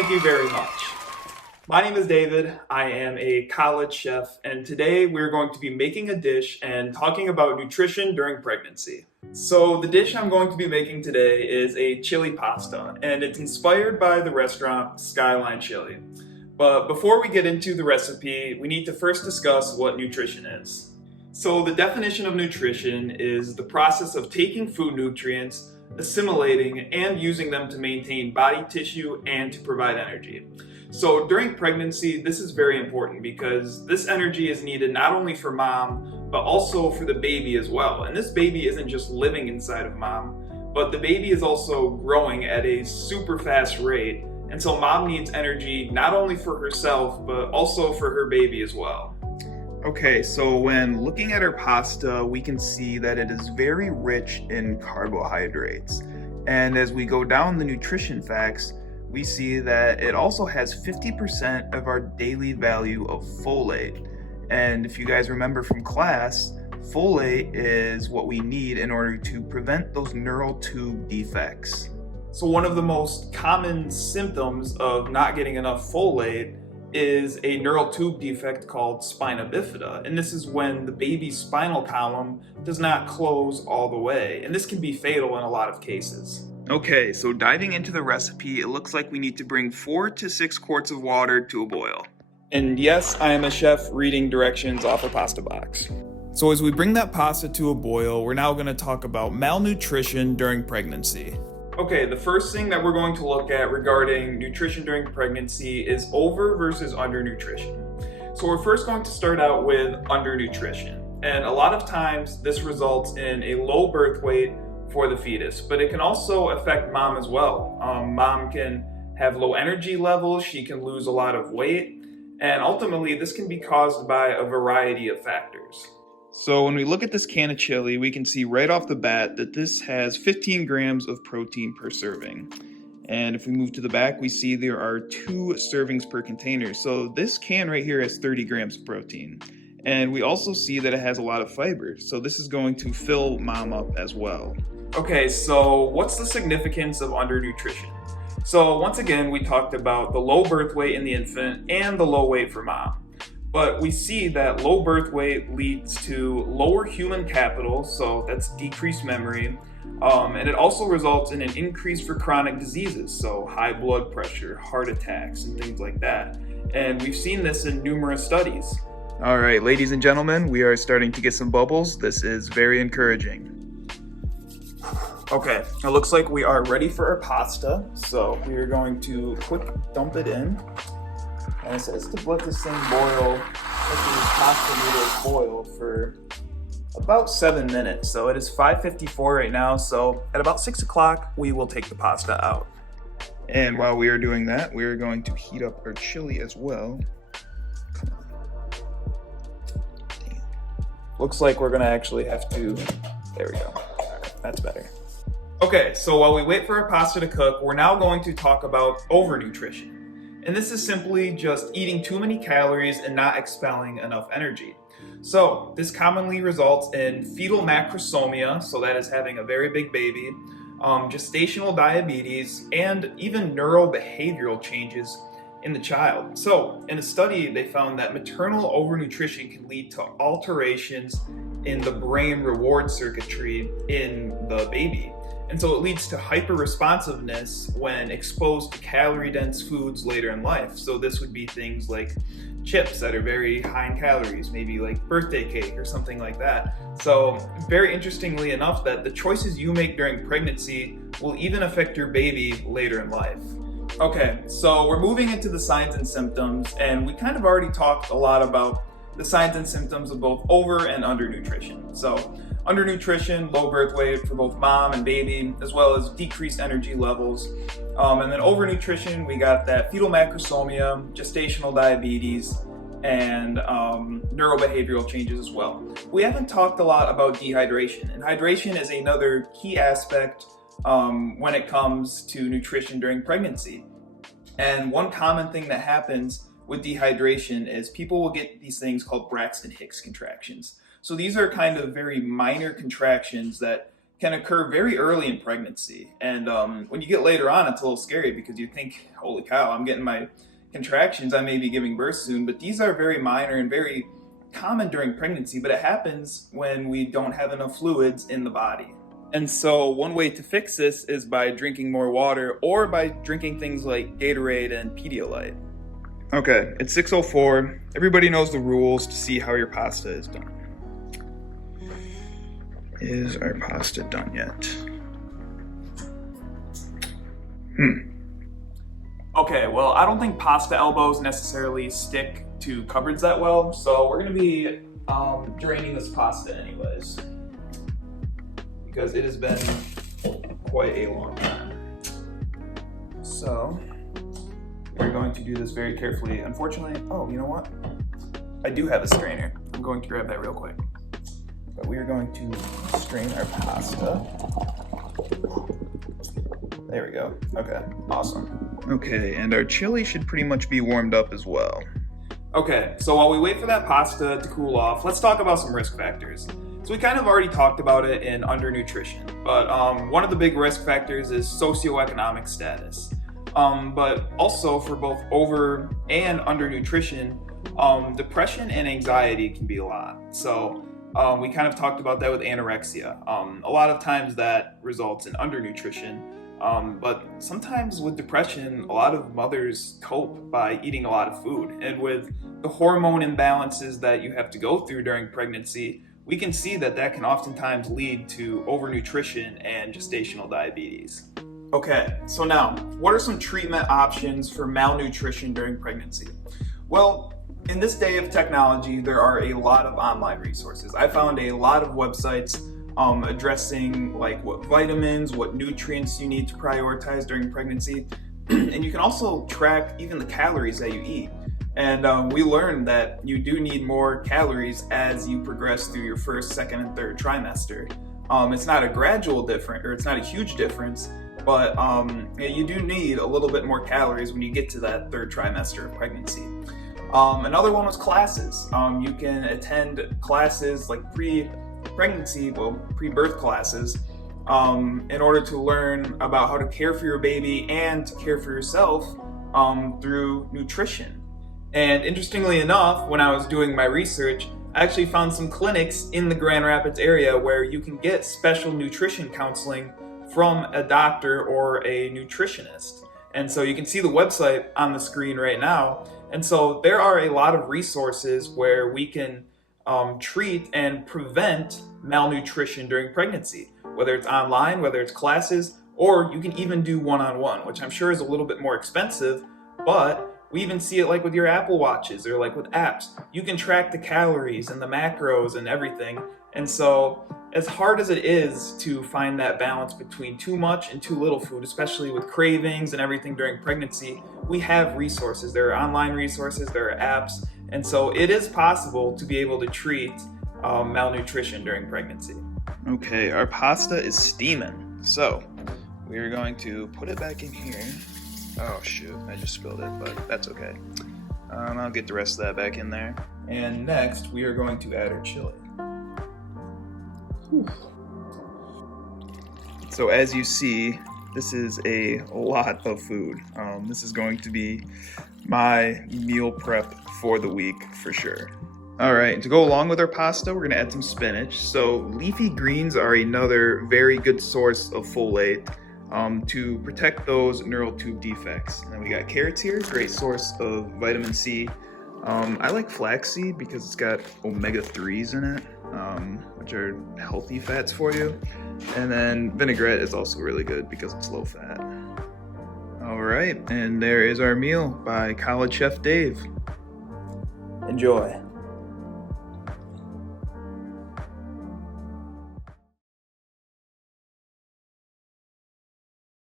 Thank you very much. My name is David. I am a college chef, and today we're going to be making a dish and talking about nutrition during pregnancy. So, the dish I'm going to be making today is a chili pasta, and it's inspired by the restaurant Skyline Chili. But before we get into the recipe, we need to first discuss what nutrition is. So, the definition of nutrition is the process of taking food nutrients, assimilating, and using them to maintain body tissue and to provide energy. So during pregnancy, this is very important because this energy is needed not only for mom, but also for the baby as well. And this baby isn't just living inside of mom, but the baby is also growing at a super fast rate. And so mom needs energy not only for herself, but also for her baby as well. Okay, so when looking at our pasta, we can see that it is very rich in carbohydrates. And as we go down the nutrition facts, we see that it also has 50% of our daily value of folate. And if you guys remember from class, folate is what we need in order to prevent those neural tube defects. So one of the most common symptoms of not getting enough folate is a neural tube defect called spina bifida. And this is when the baby's spinal column does not close all the way. And this can be fatal in a lot of cases. Okay, so diving into the recipe, it looks like we need to bring 4 to 6 quarts of water to a boil. And yes, I am a chef reading directions off a pasta box. So as we bring that pasta to a boil, we're now going to talk about malnutrition during pregnancy. Okay, the first thing that we're going to look at regarding nutrition during pregnancy is over versus undernutrition. So we're first going to start out with undernutrition. And a lot of times this results in a low birth weight for the fetus, but it can also affect mom as well. Mom can have low energy levels, she can lose a lot of weight, and ultimately this can be caused by a variety of factors. So when we look at this can of chili, we can see right off the bat that this has 15 grams of protein per serving. And if we move to the back, we see there are 2 servings per container. So this can right here has 30 grams of protein. And we also see that it has a lot of fiber. So this is going to fill mom up as well. Okay, so what's the significance of undernutrition? So once again, we talked about the low birth weight in the infant and the low weight for mom. But we see that low birth weight leads to lower human capital, so that's decreased memory, and it also results in an increase for chronic diseases, so high blood pressure, heart attacks, and things like that. And we've seen this in numerous studies. All right, ladies and gentlemen, we are starting to get some bubbles. This is very encouraging. Okay, it looks like we are ready for our pasta, so we are going to quick dump it in. And it says to let this thing boil, let these pasta noodles boil for about 7 minutes. So it is 5:54 right now, so at about 6 o'clock, we will take the pasta out. And while we are doing that, we are going to heat up our chili as well. Come on. Dang. Looks like we're gonna actually have to, there we go. All right, that's better. Okay, so while we wait for our pasta to cook, we're now going to talk about overnutrition. And this is simply just eating too many calories and not expelling enough energy. So this commonly results in fetal macrosomia, so that is having a very big baby, gestational diabetes, and even neurobehavioral changes in the child. So in a study, they found that maternal overnutrition can lead to alterations in the brain reward circuitry in the baby. And so it leads to hyper-responsiveness when exposed to calorie-dense foods later in life. So this would be things like chips that are very high in calories, maybe like birthday cake or something like that. So very interestingly enough, that the choices you make during pregnancy will even affect your baby later in life. Okay, so we're moving into the signs and symptoms, and we kind of already talked a lot about the signs and symptoms of both over and undernutrition. So undernutrition, low birth weight for both mom and baby, as well as decreased energy levels. And then overnutrition, we got that fetal macrosomia, gestational diabetes, and neurobehavioral changes as well. We haven't talked a lot about dehydration, and hydration is another key aspect when it comes to nutrition during pregnancy. And one common thing that happens with dehydration is people will get these things called Braxton Hicks contractions. So these are kind of very minor contractions that can occur very early in pregnancy. And when you get later on, it's a little scary because you think, holy cow, I'm getting my contractions, I may be giving birth soon. But these are very minor and very common during pregnancy, but it happens when we don't have enough fluids in the body. And so one way to fix this is by drinking more water or by drinking things like Gatorade and Pedialyte. Okay, it's 6:04. Everybody knows the rules to see how your pasta is done. Is our pasta done yet? Okay, well, I don't think pasta elbows necessarily stick to cupboards that well, so we're gonna be draining this pasta anyways, because it has been quite a long time. So we're going to do this very carefully. Unfortunately, oh, you know what? I do have a strainer. I'm going to grab that real quick. But we are going to strain our pasta. There we go. Okay, awesome. Okay, and our chili should pretty much be warmed up as well. Okay, so while we wait for that pasta to cool off, let's talk about some risk factors. So we kind of already talked about it in undernutrition, but one of the big risk factors is socioeconomic status. But also for both over and undernutrition, depression and anxiety can be a lot. So we kind of talked about that with anorexia. A lot of times that results in undernutrition, but sometimes with depression, a lot of mothers cope by eating a lot of food. And with the hormone imbalances that you have to go through during pregnancy, we can see that that can oftentimes lead to overnutrition and gestational diabetes. Okay, so now, what are some treatment options for malnutrition during pregnancy? Well, in this day of technology, there are a lot of online resources. I found a lot of websites addressing like what vitamins, what nutrients you need to prioritize during pregnancy. And you can also track even the calories that you eat. And we learned that you do need more calories as you progress through your first, second, and third trimester. It's not a gradual difference, or it's not a huge difference, but you do need a little bit more calories when you get to that third trimester of pregnancy. Another one was classes. You can attend classes like pre-pregnancy, well, pre-birth classes, in order to learn about how to care for your baby and to care for yourself through nutrition. And interestingly enough, when I was doing my research, I actually found some clinics in the Grand Rapids area where you can get special nutrition counseling from a doctor or a nutritionist. And so you can see the website on the screen right now. And so there are a lot of resources where we can treat and prevent malnutrition during pregnancy, whether it's online, whether it's classes, or you can even do one-on-one, which I'm sure is a little bit more expensive, but we even see it like with your Apple Watches or like with apps. You can track the calories and the macros and everything. And so as hard as it is to find that balance between too much and too little food, especially with cravings and everything during pregnancy, we have resources. There are online resources, there are apps. And so it is possible to be able to treat malnutrition during pregnancy. Okay, our pasta is steaming. So we are going to put it back in here. Oh shoot, I just spilled it, but that's okay. I'll get the rest of that back in there. And next, we are going to add our chili. Whew. So as you see, this is a lot of food. This is going to be my meal prep for the week for sure. All right, to go along with our pasta, we're gonna add some spinach. So leafy greens are another very good source of folate to protect those neural tube defects. And then we got carrots here, great source of vitamin C. I like flaxseed because it's got omega-3s in it, which are healthy fats for you. And then vinaigrette is also really good because it's low fat. All right, and there is our meal by College Chef Dave. Enjoy.